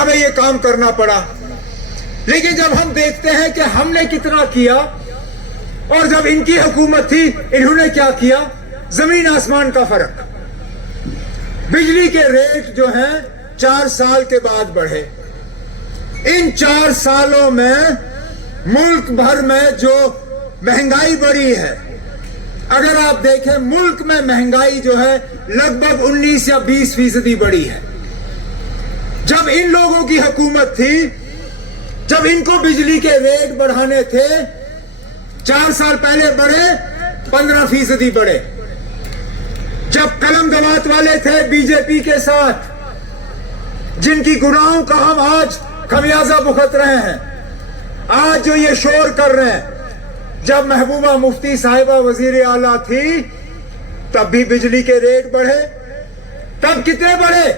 ہمیں یہ کام کرنا پڑا. لیکن جب ہم دیکھتے ہیں کہ ہم نے کتنا کیا اور جب ان کی حکومت تھی انہوں نے کیا کیا, زمین آسمان کا فرق. بجلی کے ریٹ جو ہیں 4 سال کے بعد بڑھے. ان 4 سالوں میں ملک بھر میں جو مہنگائی بڑھی ہے, اگر آپ دیکھیں ملک میں مہنگائی جو ہے لگ بھگ 19 یا 20% بڑھی ہے. جب ان لوگوں کی حکومت تھی, جب ان کو بجلی کے ریٹ بڑھانے تھے, 4 سال پہلے بڑھے 15% بڑھے. جب قلم دوات والے تھے بی جے پی کے ساتھ, جن کی گناہوں کا ہم آج خمیازہ بھگت رہے ہیں, آج جو یہ شور کر رہے ہیں, جب محبوبہ مفتی صاحبہ وزیر اعلیٰ تھی تب بھی بجلی کے ریٹ بڑھے. تب کتنے بڑھے؟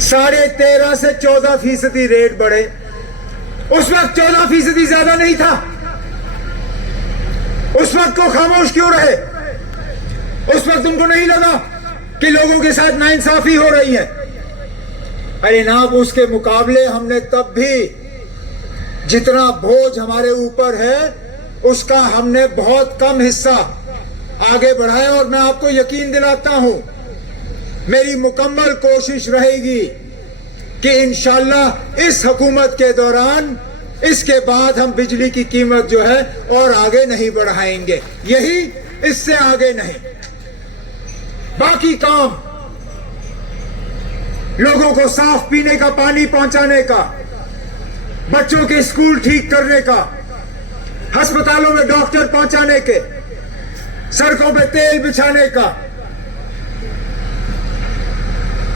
13.5 سے 14% ریٹ بڑھے. اس وقت 14% زیادہ نہیں تھا. اس وقت کو خاموش کیوں رہے؟ اس وقت ان کو نہیں لگا کہ لوگوں کے ساتھ ناانصافی ہو رہی ہے؟ ارے جناب, اس کے مقابلے ہم نے تب بھی جتنا بوجھ ہمارے اوپر ہے اس کا ہم نے بہت کم حصہ آگے بڑھایا. اور میں آپ کو یقین دلاتا ہوں میری مکمل کوشش رہے گی کہ انشاءاللہ اس حکومت کے دوران اس کے بعد ہم بجلی کی قیمت جو ہے اور آگے نہیں بڑھائیں گے. یہی, اس سے آگے نہیں. باقی کام لوگوں کو صاف پینے کا پانی پہنچانے کا, بچوں کے اسکول ٹھیک کرنے کا, ہسپتالوں میں ڈاکٹر پہنچانے کے, سڑکوں پہ تیل بچھانے کا,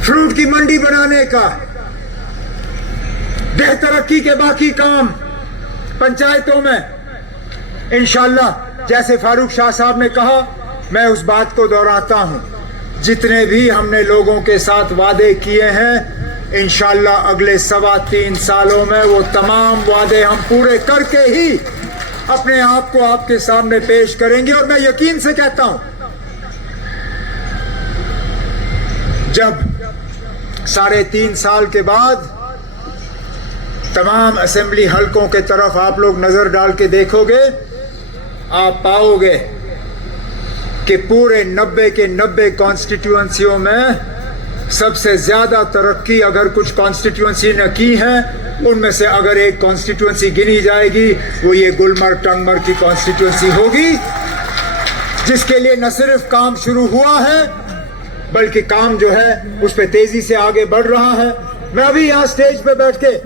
فروٹ کی منڈی بنانے کا, دیہہ ترقی کے باقی کام پنچایتوں میں انشاءاللہ جیسے فاروق شاہ صاحب نے کہا, میں اس بات کو دہراتا ہوں, جتنے بھی ہم نے لوگوں کے ساتھ وعدے کیے ہیں انشاءاللہ اگلے 3.25 سالوں میں وہ تمام وعدے ہم پورے کر کے ہی اپنے آپ کو آپ کے سامنے پیش کریں گے. اور میں یقین سے کہتا ہوں جب 3.5 سال کے بعد تمام اسمبلی حلقوں کے طرف آپ لوگ نظر ڈال کے دیکھو گے, آپ پاؤ گے کہ پورے 90 کے 90 کانسٹیٹیوئنسیوں میں سب سے زیادہ ترقی اگر کچھ کانسٹیٹیوئنسی نے کی ہے ان میں سے اگر ایک کانسٹیٹیوئنسی گنی جائے گی وہ یہ گلمرگ ٹنگمرگ کی کانسٹیٹیوئنسی ہوگی, جس کے لیے نہ صرف کام شروع ہوا ہے بلکہ کام جو ہے اس پہ تیزی سے آگے بڑھ رہا ہے. میں ابھی یہاں سٹیج پہ بیٹھ کے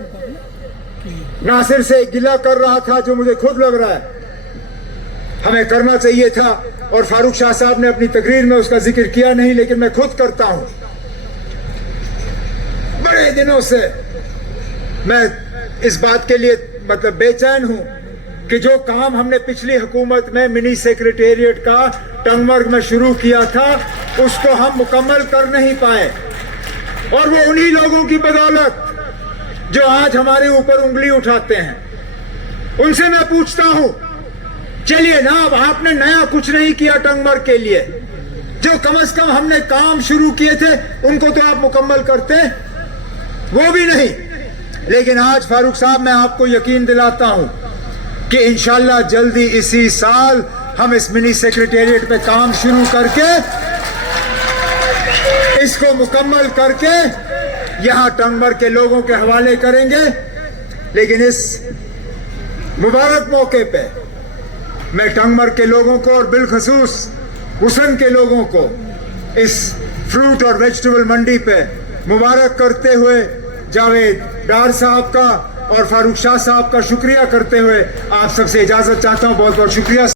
ناصر سے گلہ کر رہا تھا جو مجھے خود لگ رہا ہے ہمیں کرنا چاہیے تھا, اور فاروق شاہ صاحب نے اپنی تقریر میں اس کا ذکر کیا نہیں, لیکن میں خود کرتا ہوں. بڑے دنوں سے میں اس بات کے لیے بے چین ہوں کہ جو کام ہم نے پچھلی حکومت میں منی سیکریٹریٹ کا ٹنگمرگ میں شروع کیا تھا اس کو ہم مکمل کر نہیں پائے, اور وہ انہی لوگوں کی بدولت جو آج ہمارے اوپر انگلی اٹھاتے ہیں. ان سے میں پوچھتا ہوں چلیے نا, اب آپ نے نیا کچھ نہیں کیا ٹنگمرگ کے لیے, جو کم از کم ہم نے کام شروع کیے تھے ان کو تو آپ مکمل کرتے, وہ بھی نہیں. لیکن آج فاروق صاحب میں آپ کو یقین دلاتا ہوں کہ انشاءاللہ جلدی اسی سال ہم اس منی سیکریٹریٹ پہ کام شروع کر کے اس کو مکمل کر کے یہاں ٹنگمرگ کے لوگوں کے حوالے کریں گے. لیکن اس مبارک موقع پہ میں ٹنگمرگ کے لوگوں کو اور بالخصوص حسن کے لوگوں کو اس فروٹ اور ویجٹیبل منڈی پہ مبارک کرتے ہوئے جاوید ڈار صاحب کا اور فاروق شاہ صاحب کا شکریہ کرتے ہوئے آپ سب سے اجازت چاہتا ہوں. بہت بہت شکریہ.